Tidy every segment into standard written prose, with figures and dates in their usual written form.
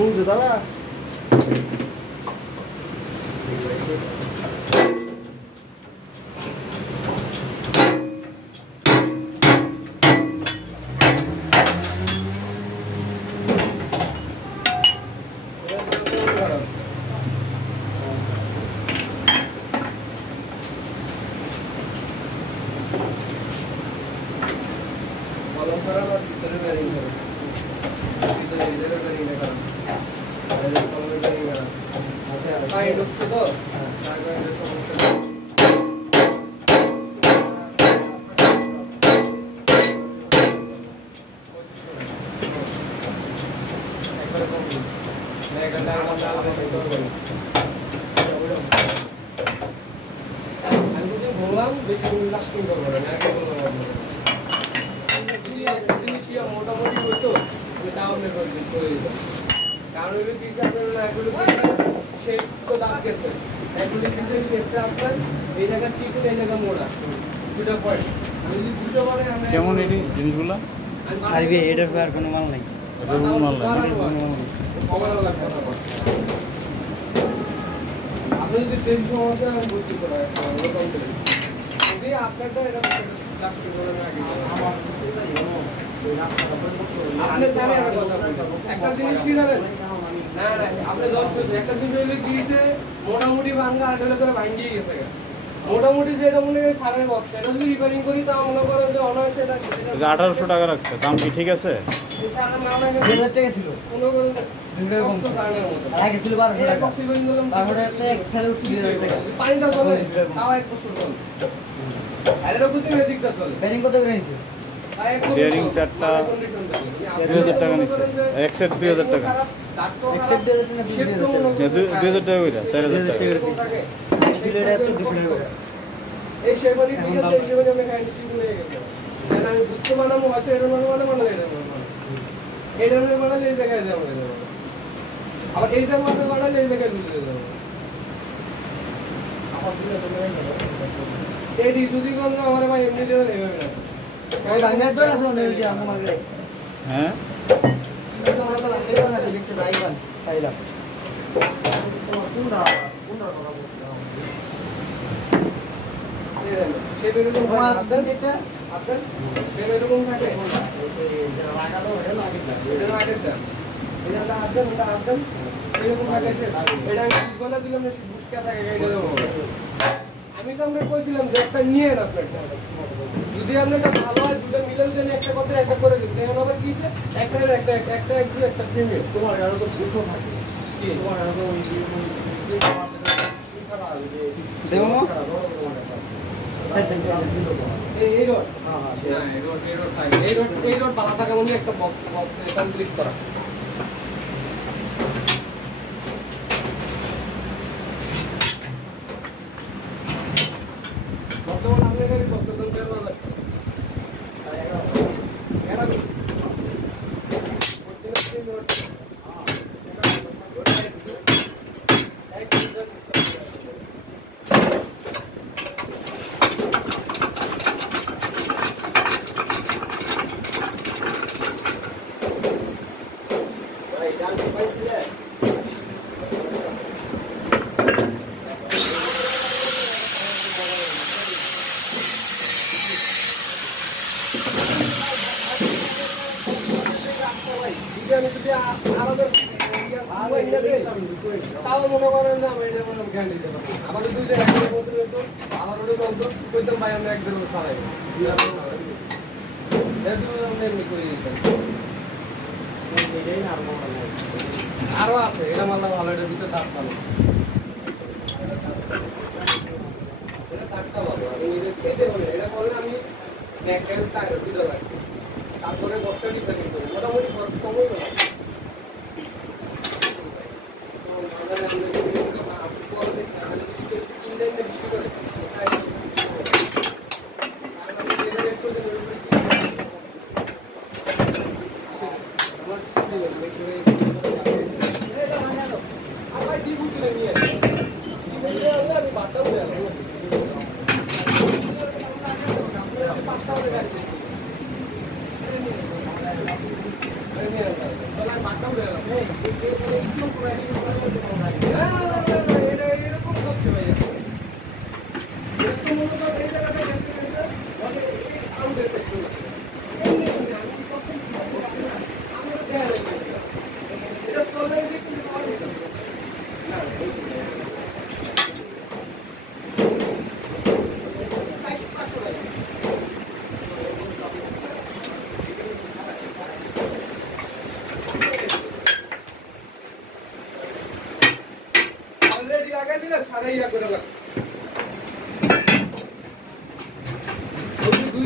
খুলছে দাদা কেমন এই জিনিসগুলো আইবি এটার আর কোনো মাল নাই আপনি যদি তেল সমস্যা আমি বুঝতে পারি যদি আপনারটা এটা প্লাস্টিক বলে না আগে আপনি জানেন একটা জিনিস কি জানেন না না আপনি একটা জিনিস হইলে দিয়েছে মোটামুটি ভাঙা আর হলে করে ভাঙিয়ে গেছে মোটামুটি যেটা মনে হয় সারের বক্স সেটা যদি রিপেয়ারিং করি তা মনে করেন যে অনার্স সেটা 1800 টাকা রাখছে দাম কি ঠিক আছে সারের মাল না 2000 টাকা ছিল কোনো করে কষ্ট কারণের মতো আগে ছিল 1200 টাকা বক্স রিপেয়ারিং করলাম তারপরে এক ফেলে উঠছে 2000 টাকা পানিটা চলে তাও এক বছর চলে আরেটা বুঝতে মেজিকটা চলে বেরিং কত করে নিছে বেয়ারিং চারটা 2000 টাকা নিছে এক সেট 2000 টাকা এক সেট 2000 টাকা কইরা 4000 টাকা এই শেরবানি ঠিক আছে এই শেরবানি আমি খাইতে শুরু হয়ে গেছে জানা আমি বুঝতে বানাবো হয়তো এর মানে এটা বানালে এই দেখায় যাবে আবার এই যে মাপে বানালে এই দেখায় বুঝে যাবে এই যদি কোন আমারে ভাই এমনি দেবে না ওই বাংলার তো আছে ওই যে আমার মাগে হ্যাঁ এটা আমরা তো লাগবে না লিখছে রাইবান পাইলাম কোনটা কথা বলছিলাম এই দেন সেই বেরকম আপনার যেটা আপনার সেই বেরকম থাকে এটা লাগা তো এটা লাগে এটা লাগেটা এটা আপনার এরকম থাকে এটা আমি বলে দিলাম না বুঝকে থাকে গাইডে দেবো আমি তো আমরা কইছিলাম যে একটা নিয়ে না আপনারটা যদি আপনারটা ভালো হয় দুটো মিলে যদি একটা কথা একটা করে দিন এখন আবার কি একটা একটা প্রিমিয়াম তোমার আরো তো 200 থাকে কি তোমার আরো ওই দেবো এই রোড হ্যাঁ এই রোড বালা টাকা মধ্যে একটা বক্স কমপ্লিট করা বর্তমান আপনার কাছে কতজন বেরো লাগছে তাও মনে করেন যে আমি এটা মনে জ্ঞান দিতে পারি আমাদের দুই জায়গায় বলতে হতো আমার ওটা বলতো কইতাম ভাই আমরা একদিন চালাই এমনি করে আরো আছে এটা মাল্লা ভালো এটার ভিতরে দাঁত ভালো এটা দাঁতটা ভালো আমি খেতে বলে এটা বলে আমি ব্যাগটাকে টাকা দিতে পারি তারপরে বক্সটা ডিপেন্ড করি মোটামুটি খরচ কমই না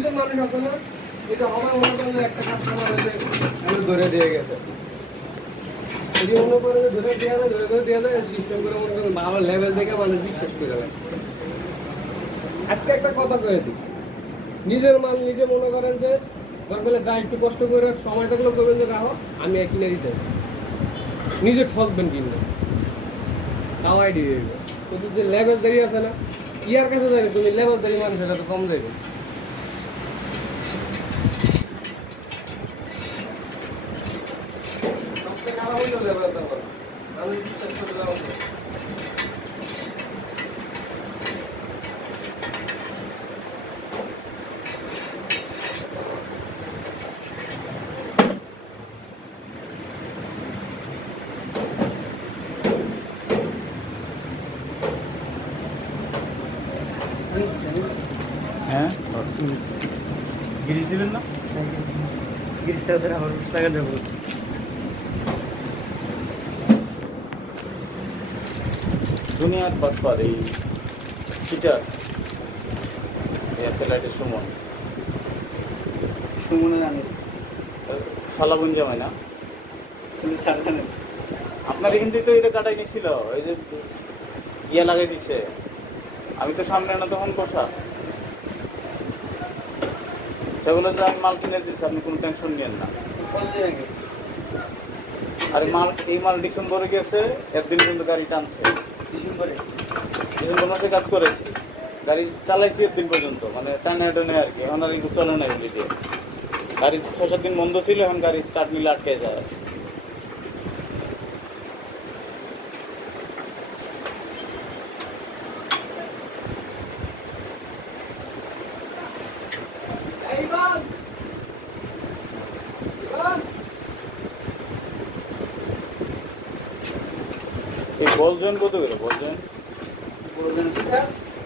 কিছু মানুষ আছে না, এটা আমার মনে করেন একটা কাস্টমার আছে আমি ধরে দিয়ে গেছে, যদি মনে করেন ধরে দেওয়া যায় সিস্টেম করে মনে করেন ভালো লেভেল দেখে মানুষ বিশ্বাস করে দেয়। আজকে একটা কথা কয়ে দিই, নিজের মাল নিজে মনে করেন যে দরকার যা একটু কষ্ট করে সময় থাকলেও করবেন যে রাখো আমি কিনে দিতে আসছি। নিজে ঠকবেন কিনবে তাও আইডিয়া কিন্তু যে লেভেলদারি আছে না ইয়ার কাছে যাবে তুমি লেভেলদারি মানুষের কাছে কম যাবে। সবচেয়ে খারাপ হইলো লেভেলদার কথা, মানুষ বিশ্বাস করে দেওয়া উচিত। হ্যাঁ গিরিশ দিবেন না? গিরিশটা ধরে আমার 20 টাকা দেবো। দুনিয়ার বাটপার এই চিটার স্যালাইটের সময় সুমনের আনিস শালাবন জামাই না তুমি সাবধানে আপনার এখান থেকে তো এটা কাটাই নিয়েছিল, এই যে ইয়া লাগাই দিচ্ছে। আমি তো সামনে না তখন কষা সেগুলো যে আমি মাল কিনে দিচ্ছি, আপনি কোনো টেনশন নেন না। আরে মাল এই মাল ডিসেম্বরে গেছে, একদিন কিন্তু গাড়ি টানছে। ডিসেম্বর মাসে কাজ করেছি, গাড়ি চালাইছি একদিন পর্যন্ত, মানে টানে টানে আর কি। এখন আর একটু চলে না এগুলি দিয়ে, গাড়ি 6-7 দিন বন্ধ ছিল, এখন গাড়ি স্টার্ট নিলে আটকে যায়। এই বল জয়েন কত করে? বল জয়েন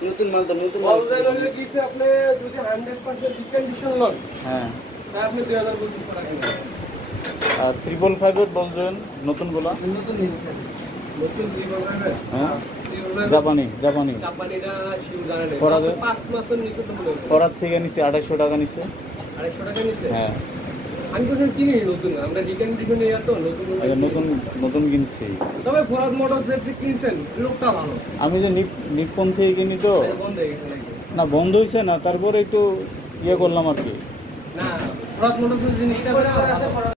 নতুন মাল তো নতুন বল দেন হলে কি সে আপনি যদি 100% রিকন্ডিশন লন হ্যাঁ, তাহলে আপনি 2200 টাকা কিনবেন। আর 555 বল জয়েন নতুনগুলা নতুন নিন স্যার। নতুন জীবন হবে হ্যাঁ, জাপানি জাপানি জাপানিটা শিউ জানেন করা যায়? 5 মাসের নিচে তো বলে করার থেকে নিচে 250 টাকা নিচে। 250 টাকা নিচে। হ্যাঁ, আমি তো কিনি নতুন, আমরা রিকন্ডিশনে এত নতুন আচ্ছা, নতুন নতুন কিনছি। তবে ফরাদ মোটরস যে কিনছেন লোকটা ভালো। আমি যে নিপ্পন থেকে কিনি তো, বন্ধ হয়ে গেছে নাকি? না বন্ধ হয়েছে না, তারপরে একটু ইয়ে করলাম আর কি। না ফরাদ মোটরস জিনিসটা